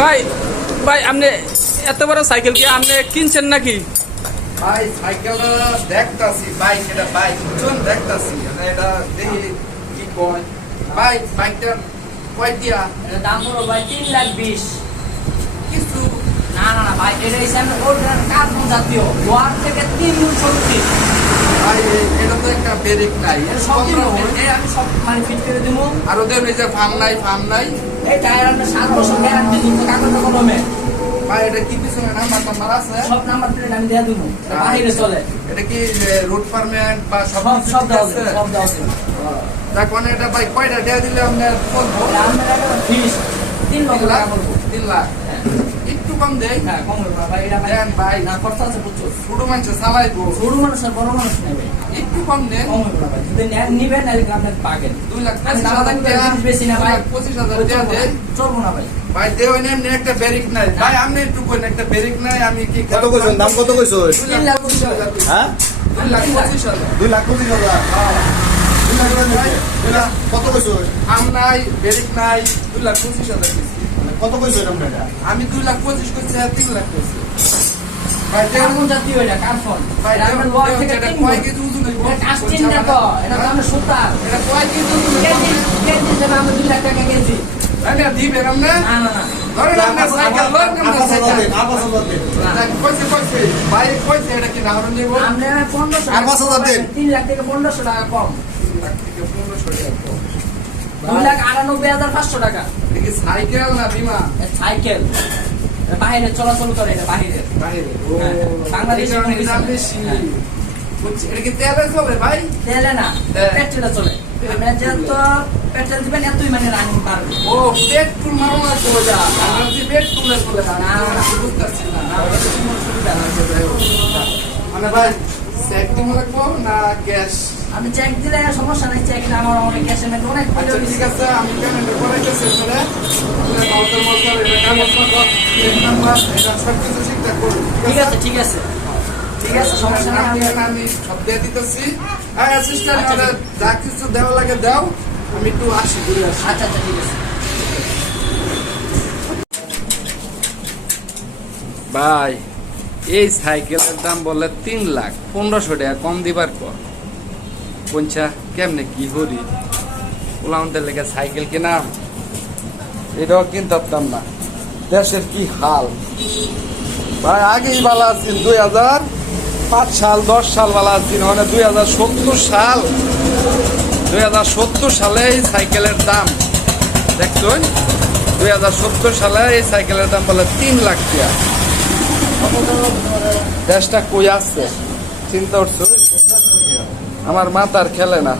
ভাই ভাই আপনি এত বড় সাইকেল কি আপনি কিনছেন নাকি? ভাই সাইকেল দেখতাছি, বাইক এটা বাইক বুঝছেন, দেখতাছি এটা দেখি কি কয়। ভাই বাইকটা কয় দিয়া? এটা দাম পড়ো ভাই 3,20,000। কিছু না না না ভাই, এটা হিসাবে অরিজিনাল কার্বন জাতীয়, ওয়ার থেকে 3 গুণ শক্তি। ভাই এটা তো একটা ব্রেক নাই, এটা সব দিন আমি সব মানে ফিট করে দিব। আর ওদের এই যে ফার্ম নাই এই টায়ার আপনার 7 বছর গ্যারান্টি দিব, কাগজ কলমে। ভাই এটা কি পিছনে নাম্বার আছে? সব নাম্বার প্লেট আমি দিয়ে দিব, এটা বাইরে চলে। এটা কি রোড পারমিট বা সব সব সব দেওয়া আছে? আছে, সব দেওয়া আছে। দেখুন এটা ভাই কয়টা দেয়া দিলে আপনার চলবো? এটা আমরা একটা ফিস 3 লক্ষ টাকা বলবো। 3 লাখ একটু কম দেই। হ্যাঁ কম হবে ভাই, এটা ভাই দেন ভাই, না খরচ আছে প্রচুর। ছোট মানুষ চালাইবো, ছোট মানুষ আর বড় মানুষ নেই ভাই, একটু কম দেন। কম হবে না ভাই। যদি নিবেন তাহলে আপনি পাবেন। 2 লাখ আমি দাদা দামি করে জিনিস বেশি না ভাই, 25,000 দেয়া দেন। চলবো না ভাই। ভাই দেও এমনি একটা ব্রেক নাই ভাই, আপনি একটু কইন একটা ব্রেক নাই, আমি কি কত কইছেন? দাম কত কইছেন? 2,25,000। হ্যাঁ 2,25,000। 2,25,000। 2 লাখ কত কইছেন? আম নাই, ব্রেক নাই, 2,25,000 দিছি। কত কইছেন আপনারা? আমি 2,25,000 কইছি আর 3 লাখ কইছি। ভাই দেও কার্বন জাতীয় এটা কার্বন। ভাই এটা আমরা লোয়ার থেকে এটা 3 কয় গুণ। কেজি ওজন হইব? এটা কাস্টিং না তো, এটা তো আমরা সুতার। এটা কয় কেজি ওজন হইব? কেজি কেজি হিসেবে আমরা 2 লাখ টাকা কেজি। এটা দিবেন আপনি? না না না ধরেন আপনার সাইকেল, ধরেন আপনার সাইকেল। আপাতত দেন। কইছে ভাই কইছে এটা কি নাহরন দিব? আমরা 1500 আর 5,000 দিন। 3 লাখ থেকে 1500 টাকা কম। 2 লাখ থেকে 1500 টাকা কম। 2,98,500 টাকা। এটা কি সাইকেল না বিমা? সাইকেল বাইরে চলাচল করে, এটা বাইরে। বাহিরে। ও হ্যাঁ, বাংলাদেশে এই কারণে কোনো দাম কিছু বেশি। হ্যাঁ। বুঝছি, এটা কি তেলে চলে ভাই? তেলে না, হ্যাঁ। পেট্রোলে চলে। আমরা যত পেট্রোল দিবেন এতই মানে রানিং পারবে। ও পেট্রোল মারনা চলে যা, আমরা কি পেট্রোলে চলে না? না, না। বুঝতেছি না। কোনো সুবিধা নাই। মানে ভাই সেটিং লাগবো না ক্যাশ? আমি চেক দিলে সমস্যা নাই, চেক না আমার অনেক ক্যাশে মেট অনেক আচ্ছা পয়সা ঠিক আছে, আমি পেমেন্ট করে গেছি করে আপনার মাউসের এটা কাগজপত্র, পেন নাম্বার, এটা সব কিছু ঠিকঠাক করুন। ঠিক আছে ঠিক আছে ঠিক আছে, সমস্যা নাই। আমি সব দিয়ে দিতেছি। আর অ্যাসিস্ট্যান্ট আচ্ছা, আমাদের যা কিছু দেওয়া লাগে দাও, আমি একটু আসি ঘুরে আসি। আচ্ছা আচ্ছা ঠিক আছে। ভাই এই সাইকেলের দাম বলে 3 লাখ 1500 টাকা কম দিবার পর পঞ্চা কেমনে কি হরি ওলাউন্ডের লেগে সাইকেল কিনাম, এটাও কিনতে পারতাম না। দেশের কি হাল ভাই, আগেই ভালো আছেন 2005 সাল 10 সাল ভালো আছেন, মানে 2070 সালে এই সাইকেলের দাম দেখছেন, 2070 সালে এই সাইকেলের দাম বলে 3 লাখ টাকা। দেশটা কই আসছে চিন্তা করছো? আমার মাথার খেলে না।